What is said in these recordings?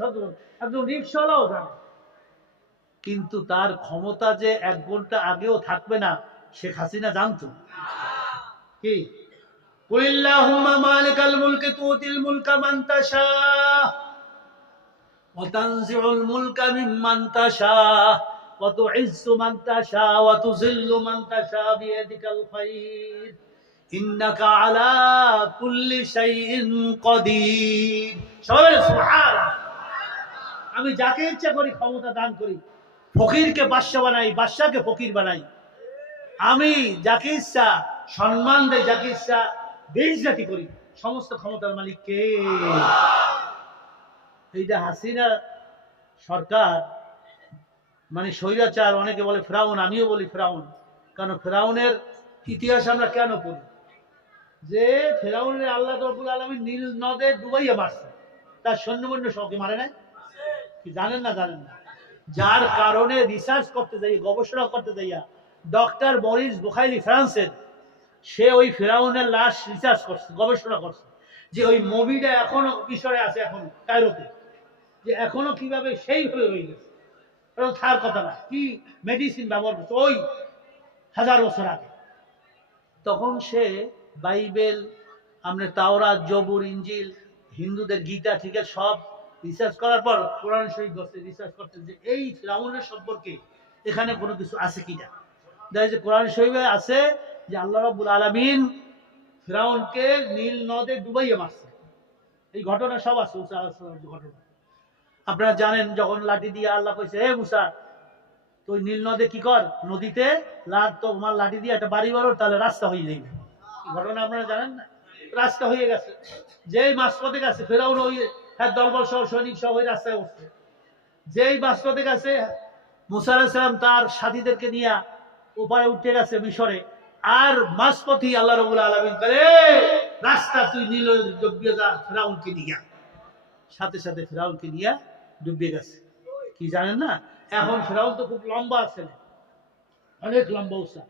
সচেতন, একজন রিক্সাওয়ালাও জানে। কিন্তু তার ক্ষমতা যে 1 ঘন্টা আগেও থাকবে না, শেখ হাসিনা জানতো কি? কুলিল্লাহুম্মা মালিকাল মুলকি তুতিল মুলকা মান তাশা ওয়া তানজিউল মুলকা মিম্মান তাশা ওয়া তুইজ্জু মান তাশা ওয়া তুযিল্লু মান তাশা বিয়াদিকাল খায়র ইন্নাকা আলা কুল্লি শাইইন কাদির। সবাই সুবহানাল্লাহ। আমি যাকে ইচ্ছা করি ক্ষমতা দান করি, ফকিরকে বাদশা বানাই, বাদশাকে ফকির বানাই। আমি যাকে ইচ্ছা সম্মান দেই, যাকে ইচ্ছা বেইজ্জতি করি। সমস্ত ক্ষমতার মালিক কে? এইটা হাসিনা সরকার মানে স্বৈরাচার, অনেকে বলে ফেরাউন, আমিও বলি ফেরাউন। কারণ ফেরাউনের ইতিহাস আমরা কেন পড়ি? যে ফেরাউনের আল্লাহ রাব্বুল আলামিন নীল নদে ডুবাইয়া মারছে, তার সৈন্যবন্য সহকে মারে নাই কি? জানেন না? জানেন না? যার কারণে রিসার্চ করতে যাই, গবেষণা করতে যাইয়া ডক্টর মরিস বুখাইলি ফ্রান্সের, সে ওই ফেরাউনের লাশ রিসার্চ করছে, গবেষণা করছে, যে ওই মমিটা এখনো মিশরে আছে, এখন কায়রোতে, যে এখনো কিভাবে সেইভাবে হয়ে গেছে। তার কথা না, কি মেডিসিন ব্যবহার করছে ওই 1000 বছর আগে। তখন সে বাইবেল, আমরা তাওরাত, জবুর, ইঞ্জিল, হিন্দুদের গীতা থেকে সব রিসার্চ করার পর কোরআন শরীফ বসে রিসার্চ করতে যে এই ফিরাউনের সম্পর্কে এখানে কোনো কিছু আছে কিনা। দেখা যায় কোরআন শরীফে আছে যে আল্লাহ রাব্বুল আলামিন ফিরাউনকে নীল নদে ডুবাইয়া মারছে। এই ঘটনা সব আছে, মুসা আলাইহিস সালামের ঘটনা আপনারা জানেন। যখন লাঠি দিয়ে আল্লাহ কইছে, হে মুসা তুই নীল নদে কি কর, নদীতে তোমার লাঠি দিয়ে একটা বাড়ি বাড়ো, তাহলে রাস্তা হয়ে যাবে। ঘটনা আপনারা জানেন না? রাস্তা হয়ে গেছে। যেই মাঝপথে গেছে ফেরাউন, ওই দলবল সহ সৈনিক সহ ওই রাস্তায় উঠছে। যেই মাঝপথে গেছে মুসা আলাইহিস সালাম তার সাথীদেরকে নিয়ে উপায় উঠে গেছে মিশরে, আর মাঝপথি আল্লাহ রাব্বুল আলামিন করে রাস্তা তুই নীল ডুবিয়ে যা, ফেরাউনকে নিয়ে। সাথে সাথে ফেরাউনকে নিয়ে ডুবিয়ে গেছে। কি জানেন না? এখন ফেরাউন তো খুব লম্বা আছে, অনেক লম্বা উঁচা।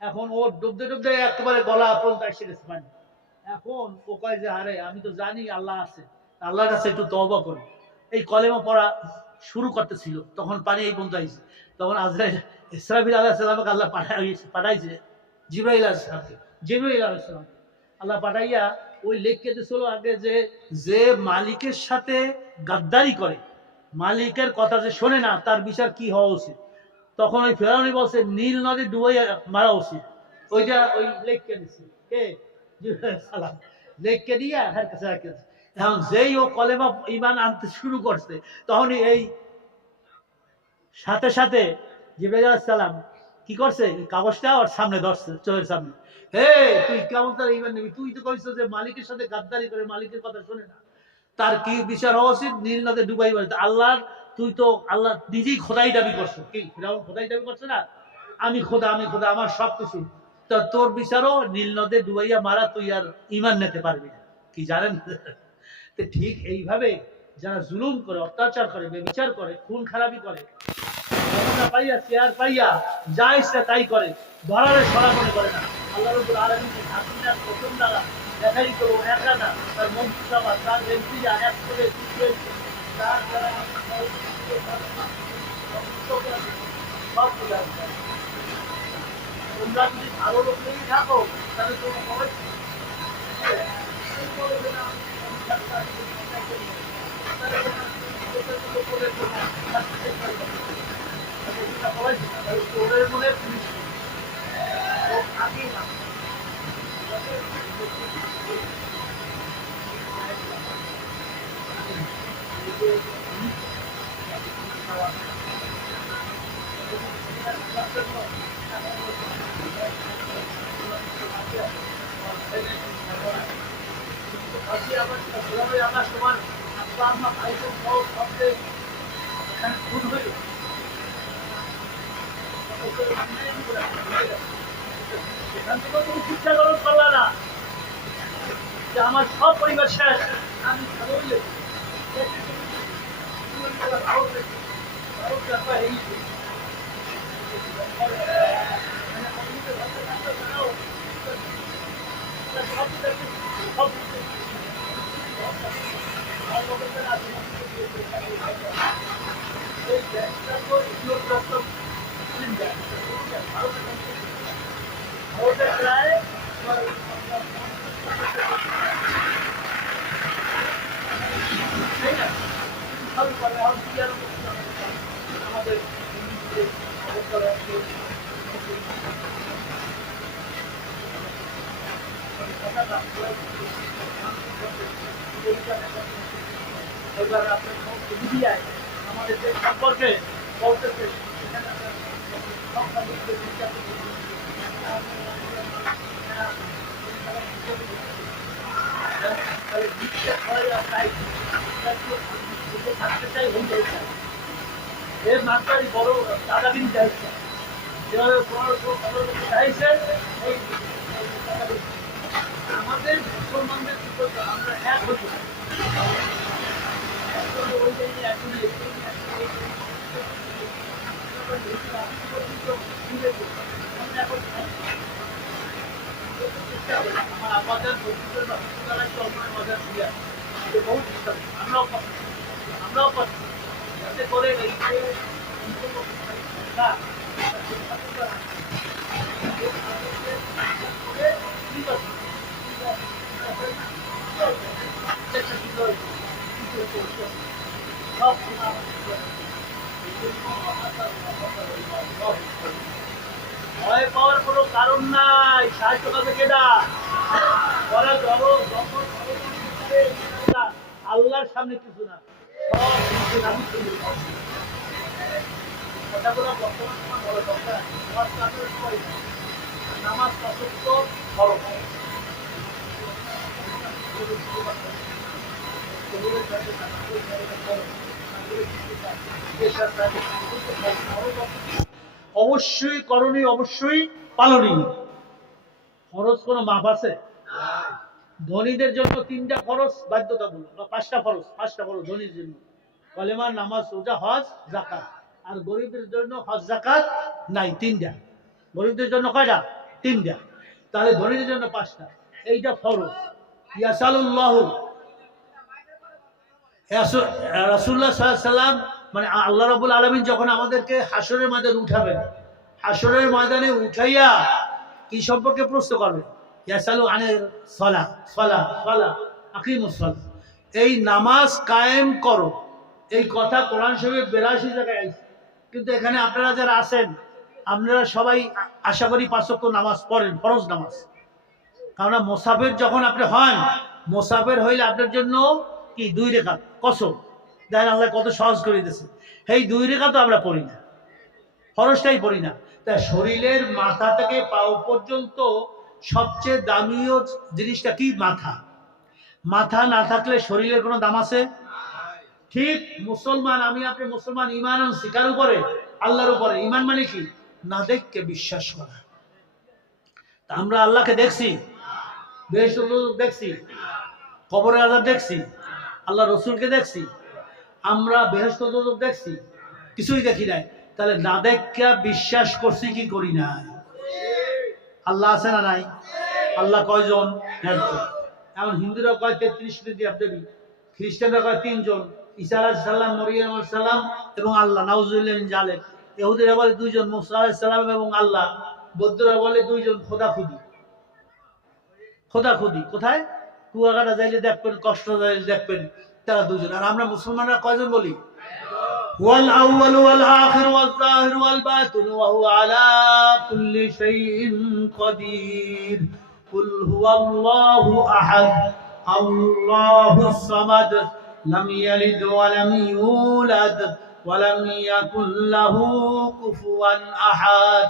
এখন ও ডুবতে ডুবতে একেবারে গলা পর্যন্ত এসে গেছে পানি। এখন ও কয় যে আরে আমি তো জানি আল্লাহ আছে, আল্লাহর কাছে একটু তওবা করি। এই কলেমা পড়া শুরু করতেছিল, তখন পানি এই পর্যন্ত আইছে। তখন আজরাইল, ইসরাফিল আলাইহিস সালামকে আল্লাহ পাঠাইছে, জিবরাইল আলাইহিস সালামকে, জিবরাইল আলাইহিস সালামকে আল্লাহ পাঠাইয়া ওই লেখকে দিছিল আগে যে যে মালিকের সাথে গাদ্দারি করে, মালিকের কথা যে শোনে না, তার বিচার কি হওয়া উচিত। তখন ওই ফেরাউনি বলছে নীল নদী ডুবাইয়া মারা উচিত। ওইটা ওই লেখকে দিচ্ছে কে? জিবরাইল সালাম। লেখকে দিয়ে এর কাছে রাখতেছে। এখন যেই ও কলেমা ঈমান আনতে শুরু করছে, তখনই এই সাথে সাথে জিবরাইল আলাইহিস সালাম কি করছে, কাগজটা ওর সামনে ধরছে, চোখের সামনে। হে তুই কেমন তার ঈমান নিবি? তুই তো কইছিস যে মালিকের সাথে গাদ্দারি করে, মালিকের কথা শোনে না, তার কি বিচার হওয়া উচিত? নীল নদে ডুবাই। আল্লাহ, তুই তো আল্লাহ নিজেই খোদাই দাবি করছো। কি ফিরাউন খোদাই দাবি করছে না? আমি খোদা, আমি খোদা, আমার সব কিছু। তা তোর বিচারও নীল নদে ডুবাইয়া মারা, তুই আর ঈমান নিতে পারবি না। কি জানেন? তো ঠিক এইভাবে যারা জুলুম করে, অত্যাচার করে, বেবিচার করে, খুন খারাপি করে, পাইয়া চেয়ার পাইয়া যা ইচ্ছা তাই করে, ধরারে সরা মনে করে না। আল্লাহ রাব্বুল আলামিনের হাসিনার প্রথম দ্বারা দেখাই তো একা না, তার মন্ত্রিসভা, তার এমপিরা এক করে তার দ্বারা সব তোমরা যদি ভালো লোক নিয়ে থাকো, তাহলে তোমরা সবাই তোদের মনে পুলিশ আগেই না। আমার সমান আপনার ভাইসের শব্দে এখানে খুন হইল, এখান থেকেও তুমি শিক্ষা গ্রহণ করলা না যে আমার সব পরিবার শেষ, আমি সব আমাদের আমাদের যে সম্পর্কে বলতেছে থাকতে চাই হইতে চাই এর মাত্রারই বড় দাদাগিরি চাইছে যেভাবে 1500 চাইছে এই আমাদের মুসলমানদের কি করতে আমরা এক হতে আমার আবাদের আমরাও পাচ্ছি যাতে করে এই ভয় পাওয়ার কোনো কারণ নাই। সাহায্য করবে কেডা? ওরা আল্লাহর সামনে কিছু না, কথাগুলো বর্তমান সময় বড় দরকার। নামাজ অসত্য খরচ অবশ্যই করণীয়, অবশ্যই পালনীয়। খরচ কোনো মাপ আছে? ধনীদের জন্য 3টা খরচ বাধ্যতামূলক, বা 5টা খরচ ধনীর জন্য: কলেমা, নামাজ, রোজা, হজ, যাকাত। আর গরিবদের জন্য হজ যাকাত নাই, 3টা। গরিবদের জন্য কয়টা? 3টা। তাহলে ধনীদের জন্য 5টা। এইটা ফরজ। ইয়াসালুল্লাহ রাসূলুল্লাহ সাল্লাল্লাহু আলাইহি সাল্লাম, মানে আল্লাহ রাব্বুল আলামিন যখন আমাদেরকে হাসরের ময়দানে উঠাবেন, হাসরের ময়দানে উঠাইয়া কি সম্পর্কে প্রশ্ন করবেন? ইয়াসালু আনিস সালাহ, সালাহ সালাহ আকিমুস সালাহ, এই নামাজ কায়েম করো। এই কথা কোরআন শরীফে 82 জায়গায় আছে। কিন্তু এখানে আপনারা যারা আছেন, আপনারা সবাই আশা করি 5 ওয়াক্ত নামাজ পড়েন, ফরজ নামাজ। কারণ মুসাফির যখন আপনি হন, মুসাফির হইলে আপনার জন্য কি 2 রাকাত কসম। দেখেন আল্লাহ কত সহজ করে দিয়েছে। এই 2 রাকাত আমরা পড়ি না, ফরজটাই পড়ি না। তাই শরীরের মাথা থেকে পাও পর্যন্ত সবচেয়ে দামিও জিনিসটা কি? মাথা। মাথা না থাকলে শরীরের কোনো দাম আছে? ঠিক মুসলমান, আমি আপনি মুসলমান, ঈমান আনছি কার উপরে? আল্লাহর উপরে। ঈমান মানে কি? না দেখকে বিশ্বাস করা। তা আমরা আল্লাহকে দেখছি, বেহেশত দেখছি, কবরে আযাব দেখছি, আল্লাহ রসুলকে দেখছি, আমরা বেহেশত দেখছি? কিছুই দেখি নাই। তাহলে না দেখে বিশ্বাস করছি কি করি না? আল্লাহ আছে না নাই? আল্লাহ কয়জন? একজন। এখন হিন্দুরা কয় 33 কোটি দেবদেবী, খ্রিস্টানরা কয় 3 জন, ঈসা আলাইহিস সালাম, মরিয়ম আলাইহিস সালাম এবং আল্লাহ, নাউজুবিল্লাহ মিন যালিক। ইহুদিরা বলে 2 জন, মুসা আলাইহিস সালাম এবং আল্লাহ। বৌদ্ধরা বলে 2 জন, খোদাখুদি। খোদাখুদি কোথায়? কুয়াকাটা যাইলে দেখবেন, কষ্ট যাইলে দেখবেন, তারা 2 জন। আর আমরা মুসলমানরা কয়জন বলি? হুয়াল আউয়াল ওয়াল আখির ওয়াল যাহির ওয়াল বাতিন ওয়া হুয়া আলা কুল্লি শাইইন কাদির। কুল হুয়াল্লাহু আহাদ আল্লাহুস সামাদ লাম ইয়ালিদ ওয়া লাম ইউলাদ ওয়া লাম ইয়াকুল লাহু কুফুয়ান আহাদ।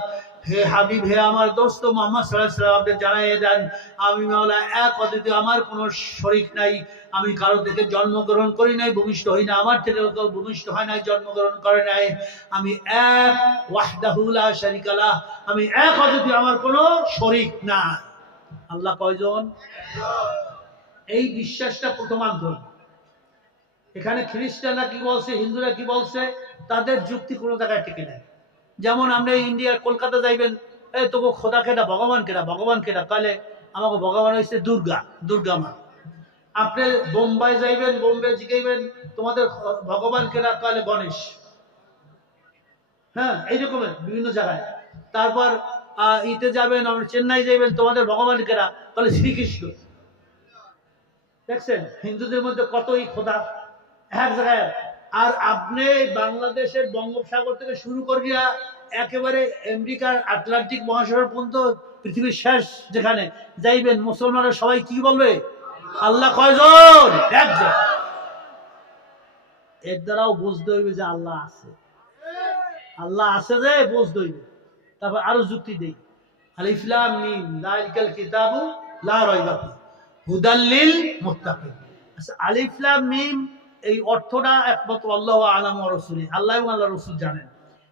হে হাবিব, হে আমার দোস্ত মুহাম্মদ সাল্লাল্লাহু আলাইহি ওয়াসাল্লাম, আপনি জানাইয়ে দেন, আমি মাওলা এক, অদ্বিতীয়, আমার কোনো শরীক নাই। আমি কারো থেকে জন্মগ্রহণ করি নাই, ভূমিষ্ঠ হই না, আমার থেকে কেউ ভূমিষ্ঠ হয় নাই, জন্মগ্রহণ করে নাই। আমি এক, ওয়াহদাহু লা শারীকা লাহ, আমি এক, অদ্বিতীয়, আমার কোনো শরীক না। আল্লাহ কয়জন? এই বিশ্বাসটা প্রথমান্ত। এখানে খ্রিস্টানরা কি বলছে, হিন্দুরা কি বলছে, তাদের যুক্তি কোনো জায়গায় টিকে নেয়। যেমন আমরা ইন্ডিয়ার কলকাতা যাইবেন, এই তোকে খোদা কেডা, ভগবান কেডা, ভগবান কেডা, তাহলে আমাকে ভগবান হয়েছে দুর্গা, দুর্গা মা। আপনি বোম্বাই যাইবেন, বোম্বে জিগাইবেন তোমাদের ভগবান কেডা, তাহলে গণেশ। হ্যাঁ, এইরকমের বিভিন্ন জায়গায়। তারপর ইতে যাবেন, আমরা চেন্নাই যাবেন, তোমাদের ভগবানকেরা তাহলে শ্রীকৃষ্ণ। দেখছেন হিন্দুদের মধ্যে কতই খোদা এক জায়গায়। আর আপনি বাংলাদেশের বঙ্গোপসাগর থেকে শুরু করিয়া একেবারে আমেরিকার আটলান্টিক মহাসাগর পর্যন্ত পৃথিবীর শেষ যেখানে যাইবেন, মুসলমানরা সবাই কি বলবে? আল্লাহ কয়জন? একজন। এর দ্বারাও বুঝতে হইবে যে আল্লাহ আছে। আল্লাহ আছে যে বুঝতে হইবে। তারপর আরো যুক্তি দেই, আলিফ লাম মিম যালিকাল কিতাবু লা রাইবা ফিহি হুদাল লিল মুত্তাকিন। আচ্ছা, আলিফ লাম মিম এই অর্থটা একমাত্র আল্লাহ আ'লাম ওয়া রাসূলুহু, আল্লাহ এবং আল্লাহর রাসূল জানেন।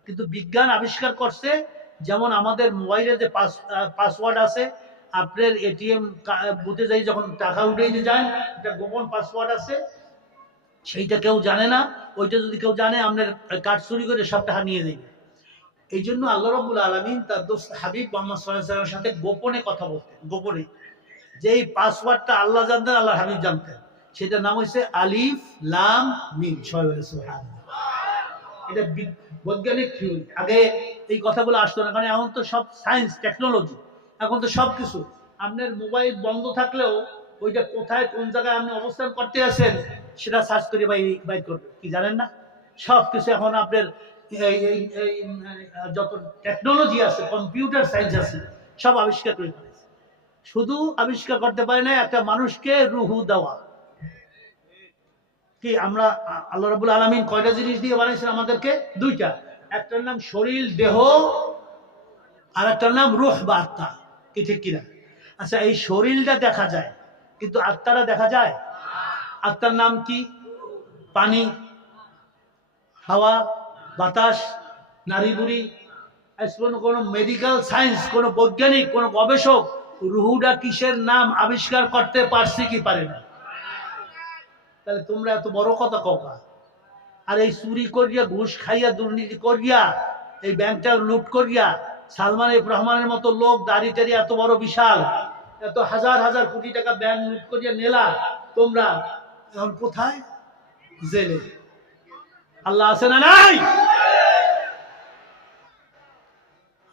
কিন্তু বিজ্ঞান আবিষ্কার করছে, যেমন আমাদের মোবাইলে যে পাসওয়ার্ড আছে, আপনার এটিএম বুথে যাই যখন টাকা উঠাইতে যান, একটা গোপন পাসওয়ার্ড আছে, সেইটা কেউ জানে না। ওইটা যদি কেউ জানে, আপনার কার্ড চুরি করে সব টাকা নিয়ে যাবে। এই জন্য আল্লাহ রাব্বুল আলামিন তার দোস্ত হাবিব মুহাম্মদ সাল্লাল্লাহু আলাইহি ওয়াসাল্লামের সাথে গোপনে কথা বলতেন। গোপনে, যে এই পাসওয়ার্ডটা আল্লাহ জানতেন, আল্লাহ হাবিব জানতেন, সেটার নাম হচ্ছে আলিফ লাম মিম। সুবহানাল্লাহ। এটা বৈজ্ঞানিক থিওরি। আগে এই কথাগুলো আসতো না, কারণ এখন তো সব সায়েন্স টেকনোলজি, এখন তো সব কিছু। আপনার মোবাইল বন্ধ থাকলেও ওইটা কোথায় কোন জায়গায় আপনি অবস্থান করতে আছেন সেটা সার্চ করে বাইর করবে, কি জানেন না? সব কিছু এখন আপনার যত টেকনোলজি আছে, কম্পিউটার সায়েন্স আছে, সব আবিষ্কার করে ফেলেছে। শুধু আবিষ্কার করতে পারে না একটা মানুষকে রুহু দেওয়া। কি আমরা আল্লাহ রাব্বুল আলামিন কয়টা জিনিস দিয়ে বানাইছেন আমাদেরকে? দুইটা। একটার নাম শরীর দেহ, আর একটার নাম রূহ বা আত্মা। কি ঠিক কিনা? আচ্ছা, এই শরীরটা দেখা যায় কিন্তু আত্মাটা দেখা যায়? আত্মার নাম কি? পানি, হাওয়া, বাতাস, নারী বুড়ি। কোন মেডিকেল সায়েন্স, কোন বৈজ্ঞানিক, কোন গবেষক রুহুটা কিসের নাম আবিষ্কার করতে পারছে কি পারে না? তাহলে তোমরা এত বড় কথা কওকা। আর এই চুরি করিয়া, ঘুষ খাইয়া, দুর্নীতি করিয়া, এই ব্যাংকটা লুট করিয়া সালমান এফ রহমানের মতো লোক দাড়ি টাড়ি এত বড় বিশাল, এত হাজার হাজার কোটি টাকা ব্যাংক লুট করিয়া নেলা, তোমরা এখন কোথায়? জেলে। আল্লাহ আছে না নাই?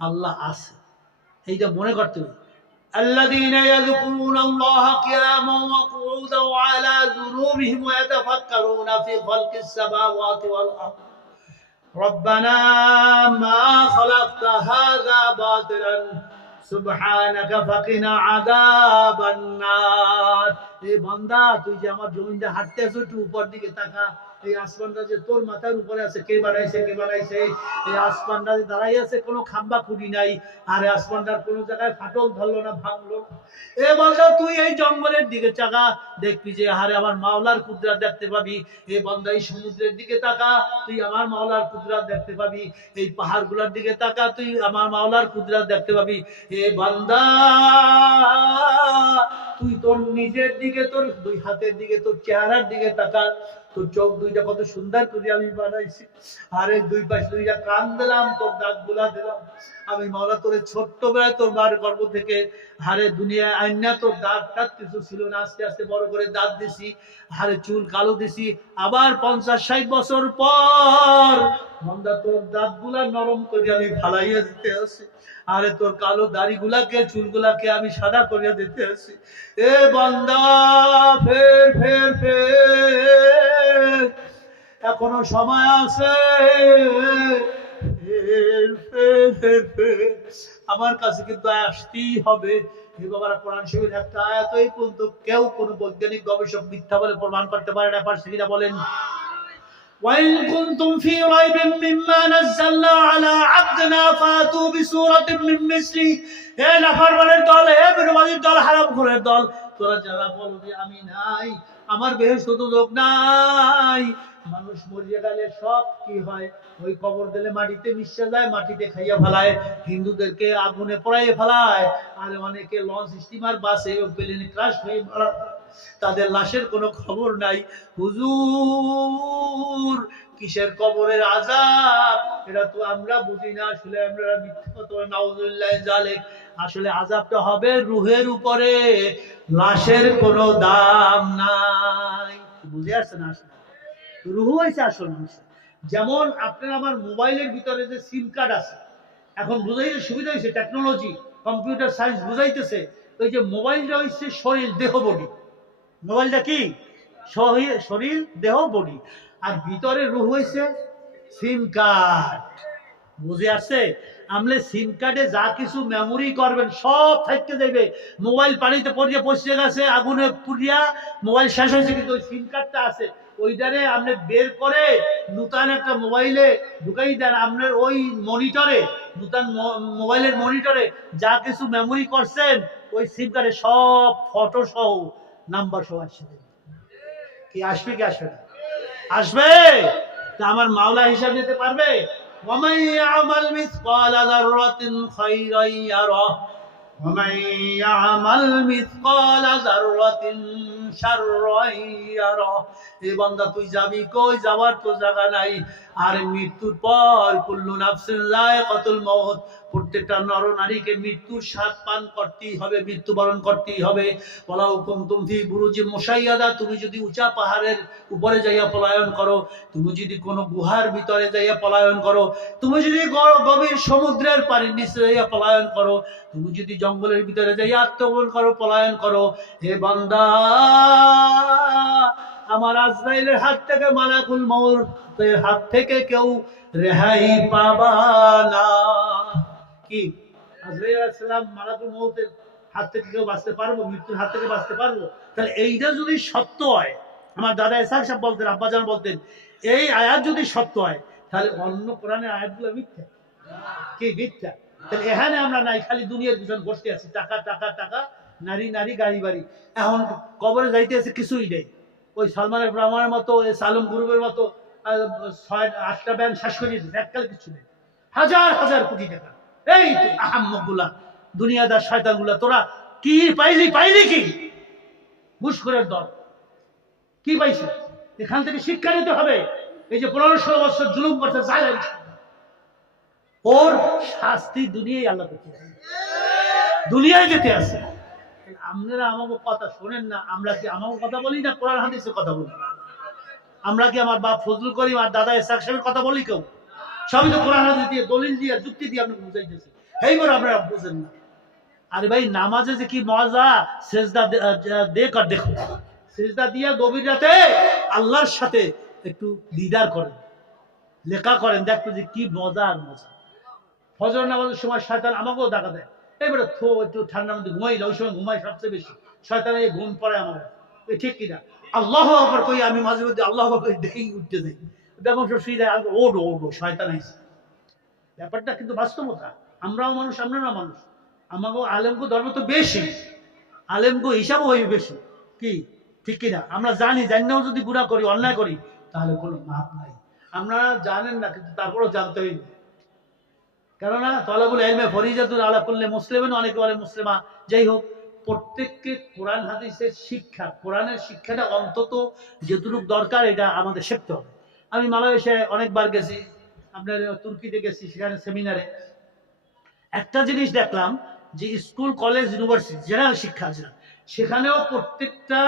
আল্লাহ আছে, এইটা মনে করতে হবে। الذين يذكرون الله قياما وقعودا وعلى جنوبهم ويتفكرون في خلق السماوات والأرض ربنا ما خلقت هذا باطلا سبحانك فقنا عذاب النار। এই বান্দা, তুই যে আমার জমিনটা হাঁটতে আছো, একটু উপর দিকে তাকা। এই আসমানটা যে তোর মাথার উপরে আছে, কে বানাইছে? কে বানাইছে? এই আসমানটা যে দাঁড়াই আছে, কোনো খাম্বা খুঁড়ি নাই, আর আসমানটার কোনো জায়গায় ফাটল ধরলো না, ভাঙলো না। এ বান্দা, তুই এই জঙ্গলের দিকে তাকা, দেখবি যে হারে আমার মাওলার কুদরত দেখতে পাবি। এ বান্দা, এই সমুদ্রের দিকে তাকা, তুই আমার মাওলার কুদরত দেখতে পাবি। এই পাহাড়গুলোর দিকে তাকা, তুই আমার মাওলার কুদরত দেখতে পাবি। এ বান্দা, তুই তোর নিজের দিকে, তোর দুই হাতের দিকে, তোর চেহারার দিকে তাকা। তোর চোখ দুইটা কত সুন্দর করে আমি বানাইছি, আর এই দুই পাশে দুইটা কান দিলাম, তোর দাঁত গুলা দিলাম। আমি মাওলা তোর ছোট্টবেলায় তোর মার গর্ভ থেকে হারে দুনিয়ায় আইনা, তোর দাঁত টাত কিছু ছিল না, আস্তে আস্তে বড় করে দাঁত দিছি, হারে চুল কালো দিছি। আবার 50-60 বছর পর মন্দা তোর দাঁত গুলা নরম করে আমি ফালাইয়া দিতে আসি, আরে তোর কালো দাড়ি গুলাকে, চুল গুলাকে আমি সাদা করিয়া দিতে আসি। এ বান্দা, ফের ফের ফের, এখনো সময় আছে। আমার কাছে কিন্তু আসতেই হবে। কোরআন শরীফের একটা আয়াত এই পর্যন্ত কেউ কোন বৈজ্ঞানিক গবেষক মিথ্যা বলে প্রমাণ করতে পারে না। পারছে কিনা বলেন? وَإِن كُنتُمْ فِي رَيْبٍ مِّمَّا نَزَّلْنَا عَلَى عَبْدِنَا فَأْتُوا بِسُورَةٍ مِّن مِّثْلِهِ। হে নাফরমানের দল, হে বেঈমানের দল, হারামখোরের দল, তোরা যারা বলো যে আমি নাই, আমার বেহেশত দোজখ নাই, মানুষ মরিয়া গেলে সব কি হয়? ওই কবর দিলে মাটিতে মিশে যায়, মাটিতে খাইয়া ফেলায়, হিন্দুদেরকে আগুনে পোড়াইয়ে ফেলায়, আর অনেকে লঞ্চ, স্টিমার, বাসে, প্লেনে ক্রাশ হয়ে মারা, তাদের লাশের কোনো খবর নাই। হুজুর, কিসের কবরের আযাব? এটা তো আমরা বুঝি না। আসলে আমরা মিথ্যা কথা, নাউজুবিল্লাহ জালেক। আসলে আযাবটা হবে রূহের উপরে, লাশের কোনো দাম নাই। বুঝে আসছে না? আসলে রূহ হইছে আসল মানুষ। যেমন আপনার আমার মোবাইলের ভিতরে যে সিম কার্ড আছে, এখন বুঝাইতে সুবিধা হয়েছে, টেকনোলজি কম্পিউটার সায়েন্স বুঝাইতেছে ওই যে মোবাইলটা হচ্ছে শরীর, দেহ, বডি। মোবাইলটা কি? শরীর, দেহ, বডি। আর ভিতরে রূহ হয়েছে সিম কার্ড। বুঝে আসছে? আমলে সিম কার্ডে যা কিছু মেমোরি করবেন সব থাকতে যাবে। মোবাইল পানিতে পড়িয়ে পচে গেছে, আগুনে পুড়িয়া মোবাইল শেষ হয়েছে, কিন্তু ওই সিম কার্ডটা আছে, ওইটারে আপনি বের করে নতুন একটা মোবাইলে ঢুকাই দেন। আপনার ওই মনিটরে, নতুন মোবাইলের মনিটরে যা কিছু মেমোরি করছেন ওই সিম কার্ডে সব ফটো সহ নাম্বার সহ আসবে। কি আসবে কি আসবে না? আসবে। তা আমার মাওলা হিসাব দিতে পারবে? ومن يعمل مثقال ذرة خيرا يره ومن يعمل مثقال ذرة شرا يره। এ বান্দা তুই যাবি কই? যাওয়ার তো জায়গা নাই। আর মৃত্যুর পর কুল্লু নাফসিন যায়কাতুল মউত, প্রত্যেকটা নরনারীকে মৃত্যুর স্বাদ পান করতেই হবে, মৃত্যুবরণ করতেই হবে। ওয়ালাউ কুনতুম ফি বুরুজিন মুশাইয়াদা, তুমি যদি উঁচা পাহাড়ের উপরে যাইয়া পলায়ন করো, তুমি যদি কোনো গুহার ভিতরে যাইয়া পলায়ন করো, তুমি যদি গভীর সমুদ্রের পানির নিচে যাইয়া পলায়ন করো, তুমি যদি জঙ্গলের ভিতরে যাইয়া আত্মগোপন করো, পলায়ন করো, হে বান্দা, আমার আজরাইলের হাত থেকে, মালাকুল মউতের হাত থেকে কেউ রেহাই পাবা না। কি আজরাইল আলাইহিস সালাম মালাকুল মউতের হাত থেকে কেউ বাঁচতে পারবো? মৃত্যুর হাত থেকে বাঁচতে পারবো? তাহলে এইটা যদি সত্য হয়, আমার দাদা ইসহাক সাহেব বলতেন, আব্বাজান বলতেন, এই আয়াত যদি সত্য হয় তাহলে অন্য কোরআনের আয়াতগুলো মিথ্যা। কি মিথ্যা? তাহলে এখানে আমরা নাই, খালি দুনিয়ার পিছন বসতে আছি, টাকা টাকা টাকা, নারী নারী, গাড়ি বাড়ি। এখন কবরে যাইতে আছে কিছুই নেই। ওই সালমানের ব্রাহ্মণের মতো, সালম গ্রুপের মতো 6-8টা ব্যাংক শেষ করে দিয়েছে, এককাল কিছু নেই, হাজার হাজার কোটি টাকা। এই আহাম্মকগুলা, দুনিয়াদার শয়তানগুলা, তোরা কি পাইলি কি? ঘুষখোরের দল কি পাইছে? এখান থেকে শিক্ষা নিতে হবে। এই যে 15-16 বছর জুলুম করছে জালেম, ওর শাস্তি দুনিয়ায় আল্লাহ দিতে আছে, দুনিয়ায় দিতে আছে। আপনারা আমাকে কথা শোনেন না, আমরা কি আমাকে কথা বলি না কোরআন হাদিসের কথা বলি? আমরা কি আমার বাপ ফজলুল করিম আর দাদা ইসহাক সাহেবের কথা বলি? কেউ? সবই তো কোরআন হাদিস দিয়ে, দলিল দিয়ে, যুক্তি দিয়ে আপনি বুঝাইতেছি, এইবার আপনারা বুঝেন না। আরে ভাই, নামাজে যে কি মজা, সেজদা দেখ আর দেখো, সেজদা দিয়া গভীর রাতে আল্লাহর সাথে একটু দিদার করেন, লেখা করেন, দেখো যে কি মজা আর মজা। ফজর নামাজের সময় শয়তান আমাকেও দেখা দেয়, এবারে থো একটু ঠান্ডার মধ্যে ঘুমাই, ওই সময় ঘুমাই সবচেয়ে বেশি, শয়তান এই ঘুম পড়ে আমার, এই ঠিক কিনা? আল্লাহ আকবার কই, আমি মাঝে মধ্যে আল্লাহ আকবার কই, দেখি উঠতে যাই, বেগম সব শুয়ে দেয়, ওডো ওডো, শয়তান আইছে। ব্যাপারটা কিন্তু বাস্তবতা, আমরাও মানুষ, আপনারাও মানুষ। আমাকেও আলেমকো ধর্ম তো বেশি, আলেমকো হিসাবও হইবে বেশি, কি ঠিক কিনা? আমরা জানি, জানিও যদি গুনাহ করি, অন্যায় করি, তাহলে কোনো মাপ নাই। আপনারা জানেন না, কিন্তু তারপরেও জানতে হইবে, কেননা তলাবুল ইলমে ফরিজাতুন আলা কুল্লি মুসলিমিন, অনেকে বলে মুসলিমা। যাই হোক, প্রত্যেককে কোরআন হাদিসের শিক্ষা, কোরআনের শিক্ষাটা অন্তত যেটুকু দরকার এটা আমাদের শিখতে হবে। আমি মালয়েশিয়ায় অনেকবার গেছি, আপনার তুর্কিতে গেছি, সেখানে সেমিনারে একটা জিনিস দেখলাম যে স্কুল, কলেজ, ইউনিভার্সিটি জেনারেল শিক্ষা আছে, সেখানেও প্রত্যেকটা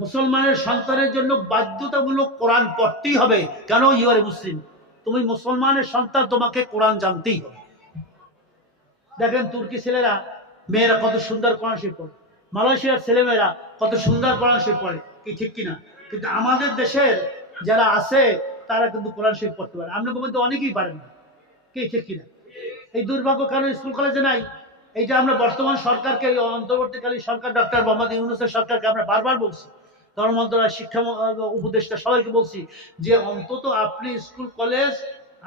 মুসলমানের সন্তানের জন্য বাধ্যতামূলক কোরআন পড়তেই হবে। কেন? ইউ আর মুসলিম, তুমি মুসলমানের সন্তান, তোমাকে কোরআন জানতেই হবে। দেখেন তুর্কি ছেলেরা, মেয়েরা কত সুন্দর কোরআন শরীফ পড়ে, মালয়েশিয়ার ছেলেমেয়েরা কত সুন্দর কোরআন শরীফ পড়ে, কি ঠিক কিনা? কিন্তু আমাদের দেশের যারা আছে তারা কিন্তু কোরআন শরীফ পড়তে পারে, আমরা কিন্তু অনেকেই পারেন না, কি ঠিক কিনা? এই দুর্ভাগ্য কেন স্কুল কলেজে নাই? এইটা আমরা বর্তমান সরকারকে, অন্তর্বর্তীকালীন সরকার, ডক্টর মোহাম্মদ ইউনূসের সরকারকে আমরা বারবার বলছি, ধর্ম মন্ত্রণালয়, শিক্ষা উপদেষ্টা, সবাইকে বলছি যে অন্তত আপনি স্কুল কলেজ,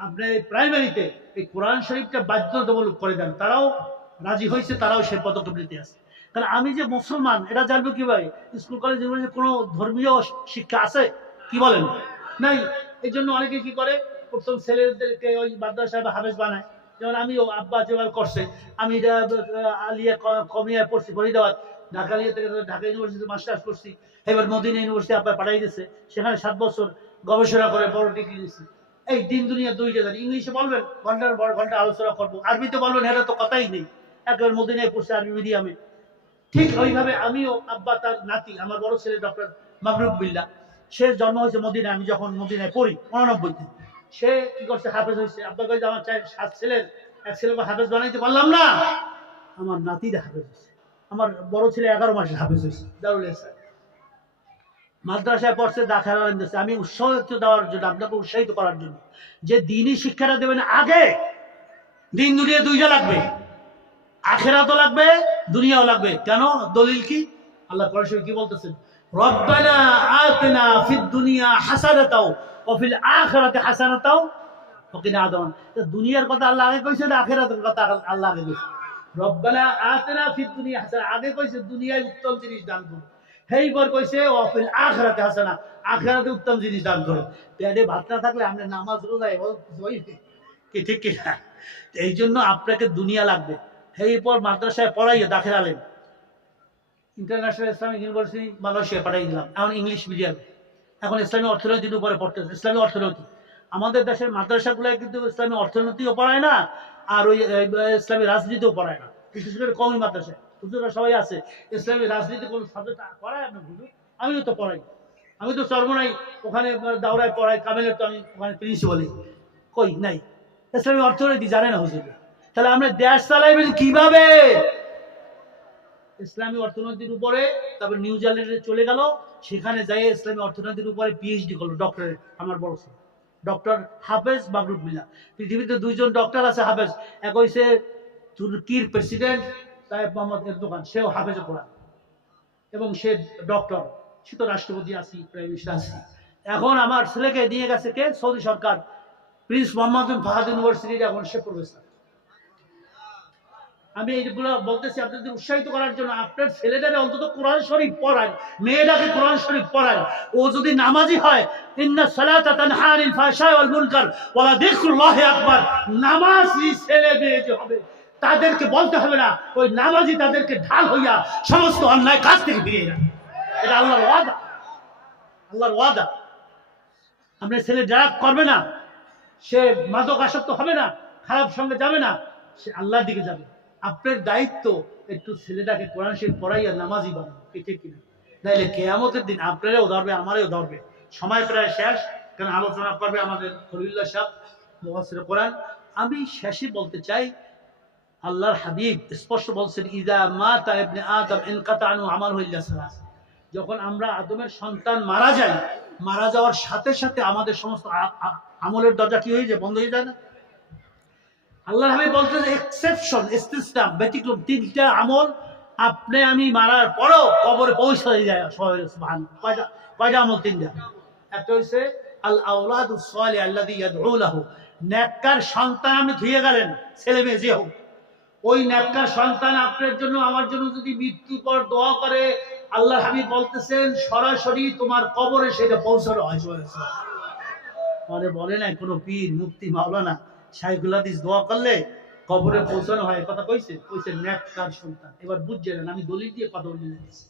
আপনি প্রাইমারিতে এই কোরআন শরীফটা বাধ্যতামূলক করে দেন। তারাও রাজি হয়েছে, তারাও সেই পদক্ষেপ নিতে আছে। কারণ আমি যে মুসলমান এটা জানবো কিভাবে? স্কুল কলেজ ইউনিভার্সিটি কোনো ধর্মীয় শিক্ষা আছে? কি বলেন? নাই। এই জন্য অনেকে কি করে, প্রথম ছেলেদেরকে ওই মাদ্রাসায় বা হাফেজ বানায়। যেমন আমিও, আব্বা যেভাবে করছে, আমি আলিয়া কমিয়ায় পড়ছি, ফরিদাবাদ, ঢাকা আলিয়া থেকে ঢাকা ইউনিভার্সিটি মাস্টার্স করছি, এবার মদিনা ইউনিভার্সিটি আব্বা পাঠাই দিয়েছে, সেখানে 7 বছর গবেষণা করে বড় ডিগ্রি দিয়েছি। এই দিন দুনিয়া দুইটা জানি, ইংলিশে বলবেন ঘন্টার পর ঘন্টা আলোচনা করবো, আরবিতে বলবেন এটা তো কথাই নেই, একেবারে মদিনায় পড়ছে আরবি মিডিয়ামে। ঠিক ওইভাবে আমিও, আব্বা তার নাতি, আমার বড় ছেলে ডক্টর মাবরুক বিল্লাহ, সে জন্ম হয়েছে মদিনায়, আমি যখন মদিনায় পড়ি 89-তে, সে কি করছে, হাফেজ হয়েছে। আপনার কাছে আমার 7 ছেলের এক ছেলেকে হাফেজ বানাইতে পারলাম না, আমার নাতিরা হাফেজ হয়েছে। আমার বড় ছেলে 11 মাসে হাফেজ হয়েছে দারুল ইহসান, মাদ্রাসায় পড়ছে, দাখিল আলেম দিচ্ছে। আমি উৎসাহিত দেওয়ার জন্য, আপনাকে উৎসাহিত করার জন্য যে দিনই শিক্ষাটা দেবেন আগে। দিন দুনিয়া দুইটা লাগবে, আখিরাতও লাগবে, দুনিয়াও লাগবে। কেন? দলিল কি? আল্লাহ কোরআন শরীফে কি বলতেছেন? রব্বানা আতিনা ফিদ দুনিয়া হাসানাতাও ওয়া ফিল আখিরাতি হাসানাতাও ওয়া কিনা আযাবান। তো দুনিয়ার কথা আল্লাহ আগে কইছে না আখিরাতের কথা আল্লাহ আগে কইছে? রব্বানা আতিনা ফিদ দুনিয়া হাসানা আগে কইছে, দুনিয়ায় উত্তম জিনিস দান করো। এইবার কইছে ওয়া ফিল আখিরাতি হাসানা, আখিরাতে উত্তম জিনিস দান করো। পেটে ভাত না থাকলে আমরা নামাজ রোজা কি ঠিক কি না? এই জন্য আপনাকে দুনিয়া লাগবে। এরপর মাদ্রাসায় পড়াইয়ে দাখিল আলেম, ইন্টারন্যাশনাল ইসলামিক ইউনিভার্সিটি মালয়েশিয়া পাঠাই দিলাম, এখন ইংলিশ মিডিয়ামে। এখন ইসলামী অর্থনীতির উপরে পড়তেছে, ইসলামী অর্থনীতি। আমাদের দেশের মাদ্রাসাগুলোয় কিন্তু ইসলামী অর্থনীতিও পড়ায় না, আর ওই ইসলামী রাজনীতিও পড়ায় না। বিশেষ করে কওমি মাদ্রাসায় হুজুররা সবাই আছে, ইসলামী রাজনীতি কোনো সাবজেক্ট পড়ায় আপনার হুজুর? আমিও তো পড়াই, আমি তো চরমনাই ওখানে দাওরায় পড়াই, কামেলের তো আমি ওখানে প্রিন্সিপালি। কই নাই, ইসলামী অর্থনীতি জানে না হুজুর। তাহলে আমরা দেশ চালাইবেন কিভাবে? ইসলামী অর্থনীতির উপরে। তারপর নিউজিল্যান্ডে চলে গেল, সেখানে যাই ইসলামী অর্থনীতির উপরে পিএইচডি করলো, ডক্টরেট। আমার বড় ছেলে ডক্টর হাফেজ মাবরুক বিল্লাহ। পৃথিবীতে 2 জন ডক্টর আছে হাফেজ, এক হইছে তুর্কির প্রেসিডেন্ট সাহেব মোহাম্মদ এরদোগান, সেও হাফেজে পড়া এবং সে ডক্টর। সে তো রাষ্ট্রপতি আছি, প্রাইম মিনিস্টার আছি। এখন আমার ছেলেকে নিয়ে গেছে কে? সৌদি সরকার, প্রিন্স মোহাম্মদ বিন ফাহাদ ইউনিভার্সিটির এখন সে প্রফেসর। আমি এইগুলো বলতেছি আপনাদের উৎসাহিত করার জন্য। আপনার ছেলেটাকে অন্তত কোরআন শরীফ পড়ান, মেয়েটাকে কোরআন শরীফ পড়ান। ও যদি নামাজি হয়, ইন্না সালাতা তানহা আনিল ফাহশাই ওয়াল মুনকার ওয়া লাযিকরুল্লাহি আকবার। নামাজি ছেলে মেয়ে যে হবে তাদেরকে বলতে হবে না, ওই নামাজি তাদেরকে ঢাল হইয়া সমস্ত অন্যায় কাজ থেকে ফিরিয়ে না। এটা আল্লাহর ওয়াদা, আল্লাহর ওয়াদা। আপনার ছেলে ড্রাগ করবে না, সে মাদক আসক্ত হবে না, খারাপ সঙ্গে যাবে না, সে আল্লাহর দিকে যাবে। আপনার দায়িত্ব একটু ছেলেটাকে কোরআন শরীফ পড়াইয়া নামাজি বানানো, ঠিক কিনা? নাইলে কিয়ামতের দিন আপনারাও ধরবে, আমারও ধরবে। সময় প্রায় শেষ, কারণ আলোচনা করবে আমাদের খলিলুল্লাহ সাহেব মুফাসসির কোরআন। আমি শেষে বলতে চাই, আল্লাহর হাবিব স্পষ্ট বলছেন, ইযা মাতা ইবনে আদম ইনকাতা আনহু আমালুহু ইল্লা সালাস। যখন আমরা আদমের সন্তান মারা যাই, মারা যাওয়ার সাথে সাথে আমাদের সমস্ত আমলের দরজা কি হয়ে যায়? বন্ধ হয়ে যায় না? আল্লাহ হাবিব বলতে এক্সেপশন, ইস্তিসনা, ব্যতিক্রম 3টা আমল আপনি আমি মারার পরও কবরে পৌঁছে যায়। সুবহানাল্লাহ। কয়টা আমল? 3টা। একটা হইছে আল আওলাদুস সালিহ আল্লাযী ইয়াদউ লাহু, নেককার সন্তান আপনি ধুয়ে গেলেন, ছেলে মেয়ে যে হোক, ওই নেককার সন্তান আপনার জন্য আমার জন্য যদি মৃত্যুর পর দোয়া করে, আল্লাহ হাবিব বলতেছেন সরাসরি তোমার কবরে সেটা পৌঁছানো হয়। মানে বলে নাই কোনো পীর মুফতি মাওলানা শাইখুল হাদিস দোয়া করলে কবরে পৌঁছানো হয়, কথা কইছে? কইছে নেককার সন্তান। এবার বুঝছেন আমি দলিল দিয়ে কথা বলে দিচ্ছি।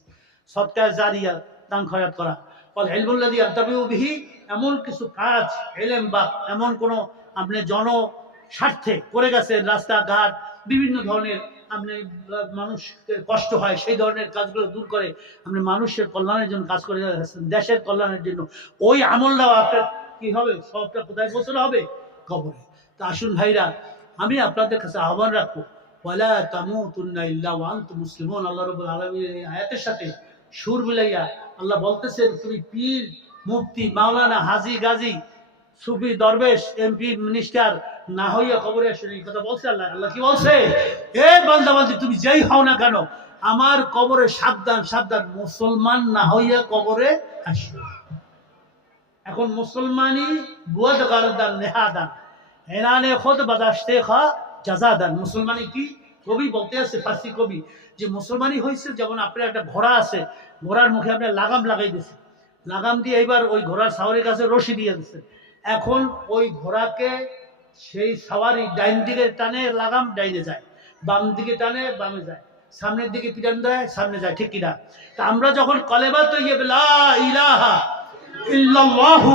সদকা জারিয়া, দান খয়রাত করা, ওয়াল ইলমুল্লাযী ইয়ানতাবিউ বিহি, এমন কিছু কাজ ইলম বা এমন কোন আপনি জন স্বার্থে করে গেছেন, রাস্তাঘাট বিভিন্ন ধরনের আপনি মানুষকে কষ্ট হয় সেই ধরনের কাজগুলো দূর করে আপনি মানুষের কল্যাণের জন্য কাজ করে গেছেন, দেশের কল্যাণের জন্য, ওই আমলটাও আপনার কি হবে? সবটা কোথায় পৌঁছানো হবে? কবরে। তা আসুন ভাইরা, আমি আপনাদের কাছে আহ্বান রাখবো, ওয়ালা তামুতুন্না ইল্লা ওয়া আনতুম মুসলিমুন। আল্লাহ রাব্বুল আলামিনের এই আয়াতের সাথে সুর মিলাইয়া আল্লাহ বলতেছেন, তুমি পীর মুফতি মাওলানা হাজী গাজী সুফি দরবেশ এমপি মিনিস্টার না হইয়া কবরে আসেন। এই কথা বলছে আল্লাহ। আল্লাহ কি বলছে? এ বান্দা বান্দি, তুমি যেই হও না কেন, আমার কবরে সাবধান, সাবধান, মুসলমান না হইয়া কবরে আসো। এখন মুসলমানি বুয়াদ গারদান নেহাদান এনানে খুদ বাদাশতে খা জাজাদান। মুসলমানি কি? কবি বলতে আছে, ফার্সি কবি, যে মুসলমানি হয়েছে যেমন আপনার একটা ঘোড়া আছে, ঘোড়ার মুখে আপনি লাগাম লাগাই দিয়েছেন, লাগাম দিয়ে এইবার ওই ঘোড়ার সাওয়ারির কাছে রশি দিয়ে দিচ্ছেন। এখন ওই ঘোড়াকে সেই সাওয়ারি ডাইন দিকে টানে, লাগাম ডাইনে যায়, বাম দিকে টানে বামে যায়, সামনের দিকে পিটান দেয় সামনে যায়, ঠিক কিনা? তা আমরা যখন কলেমা তৈয়ব লা ইলাহা ইল্লাল্লাহু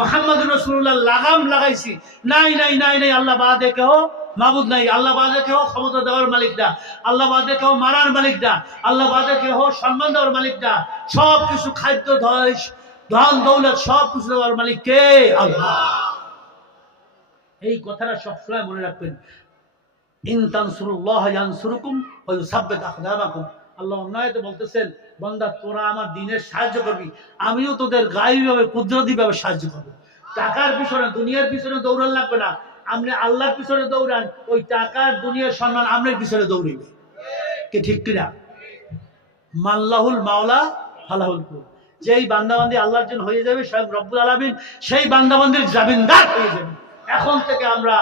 মুহাম্মাদুর রাসূলুল্লাহ লাগাম লাগাইছি, নাই নাই নাই নাই, আল্লাহ বাদে কেউ মাবুদ নাই, আল্লাহ বাদে কেউ ক্ষমতা দেওয়ার মালিক না, আল্লাহ বাদে কেউ মারার মালিক না, আল্লাহ বাদে কেউ সম্মান দেওয়ার মালিক না, সব কিছু খাদ্য ধন দৌলত সব কিছু দেওয়ার মালিক কে? আল্লাহ। এই কথাটা সবসময় মনে রাখবেন। ইন তানসুরুল্লাহ ইয়ানসুরুকুম ওয়া ইউসাব্বিত আকদামাকুম। আল্লাহ অন্যায়তে বলতেছেন, বান্দা তোরা আমার দ্বীনের সাহায্য করবি, আমিও তোদের গায়বীভাবে কুদরতিভাবে সাহায্য করব। টাকার পিছনে দুনিয়ার পিছনে দৌড়ান লাগবে না, আপনি আল্লাহর পিছনে দৌড়ান, ওই টাকার দুনিয়ার সম্মান আপনার পিছনে দৌড়িবে। কি ঠিক কিনা? মাল্লাহুল মাওলা ফালাহুল কুল। যেই বান্দাবান্দি আল্লাহর জন্য হয়ে যাবে স্বয়ং রব্বুল আলামিন সেই বান্দাবান্দির জামিনদার হয়ে যাবে। এখন থেকে আমরা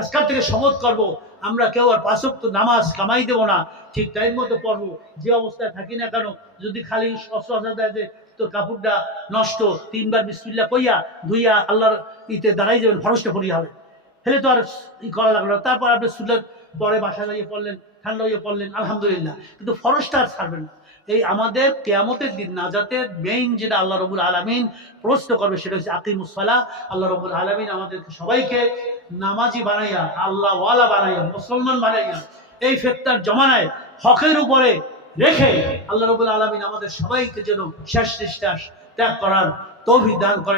আজকাল থেকে শপথ করব, আমরা কেউ আর 5 ওয়াক্ত নামাজ কামাই দেব না, ঠিক টাইম মতো পড়বো। যে অবস্থায় থাকি না কেন, যদি খালি অস্ত্র দেয় যে তোর কাপড়টা নষ্ট, 3 বার বিসমিল্লাহ কইয়া ধুইয়া আল্লাহর ইতে দাঁড়াই যাবেন, ফরজটা পড়িয়া হবে, হেলে তো আর করা লাগলো না। তারপর আপনি সুন্নাত পরে বাসায় যাইয়ে পড়লেন, ঠান্ডা হয়ে পড়লেন, আলহামদুলিল্লাহ, কিন্তু ফরজটা আর ছাড়বেন না। এই আমাদের কিয়ামতের দিন নাজাতের মেইন যেটা আল্লাহ রাব্বুল আলামিন প্রশ্ন করবে সেটা হচ্ছে আকিমুস সালাহ। আল্লাহ রাব্বুল আলামিন আমাদেরকে সবাইকে নামাজি বানাইয়া, আল্লাহ ওয়ালা বানাইয়া, মুসলমান বানাইয়া এই ফিতনার জমানায় হকের উপরে রেখে আল্লাহ রাব্বুল আলামিন আমাদের সবাইকে যেন শেষ নিঃশ্বাস ত্যাগ করার তৌফিক দান করেন।